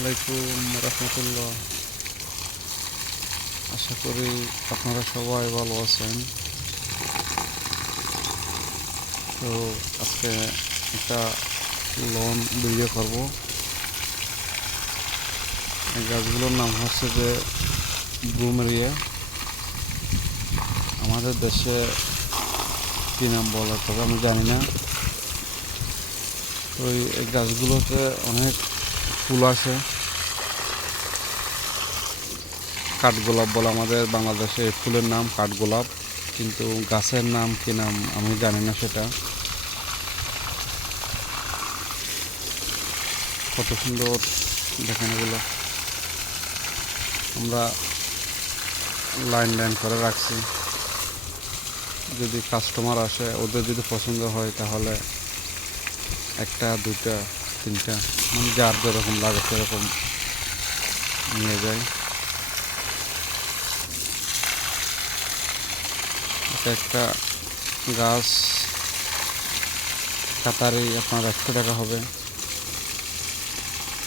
আলাইকুম রহমতুল্লাহ। আশা করি আপনারা সবাই ভালো আছেন। তো আজকে একটা লোন ভিডিও করব। এই গাছগুলোর নাম হচ্ছে যে ব্লুমেরিয়া আমাদের দেশে কী নাম বলে তবে আমি জানি না। তো এই গাছগুলোতে অনেক ফুল আসে কাঠগোলাপ বলে আমাদের বাংলাদেশে ফুলের নাম কাঠগোলাপ, কিন্তু গাছের নাম কি নাম আমি জানি না সেটা। কত সুন্দর দেখেন এগুলো। আমরা লাইন লাইন করে রাখছি। যদি কাস্টমার আসে, ওদের যদি পছন্দ হয়, তাহলে একটা, দুইটা তিনটা। মানে যার যেরকম লাগে সেরকম নিয়ে যায় এটা একটা গাছ। কাতারে আপনার একশো টাকা হবে।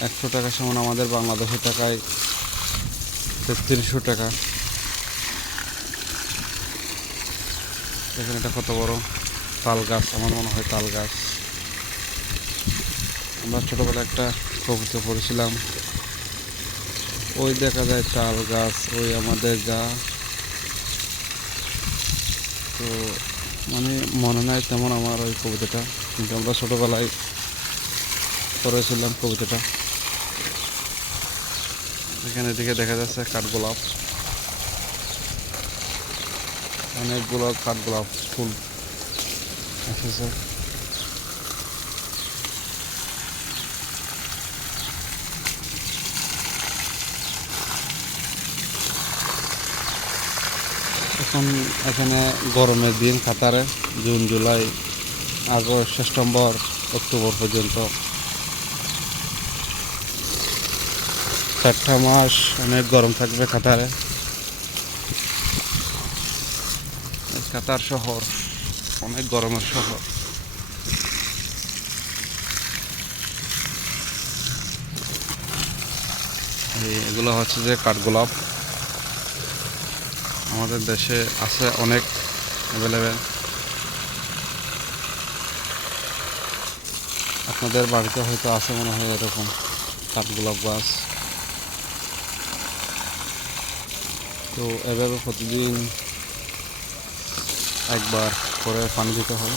একশো টাকা সমান আমাদের বাংলাদেশের টাকায় তেত্রিশশো টাকা। দেখেন এটা কত বড়? তাল গাছ, আমার মনে হয় তাল গাছ। আমরা ছোটোবেলায় একটা কবিতা পড়েছিলাম। ওই দেখা যায় তাল গাছ, ওই আমাদের গা। তো মানে মনে নাই তেমন আমার ওই কবিতাটা কিন্তু আমরা ছোটোবেলায় পড়েছিলাম কবিতাটা এখানে দিকে দেখা যাচ্ছে কাঠগোলাপ অনেকগুলো কাঠগোলাপ ফুল এসেছে। এখন এখানে গরমের দিন কাতারে June, July, August, September, October পর্যন্ত। চারটা মাস অনেক গরম থাকবে কাতারে কাতার শহর, অনেক গরমের শহর। এগুলো হচ্ছে যে কাঠগোলাপ। আমাদের দেশে আছে অনেক অ্যাভেলেবেল আপনাদের বাড়িতে হয়তো আছে মনে হয় এরকম কাঠগোলাপ গাছ। তো এভাবে প্রতিদিন একবার করে পানি দিতে হয়।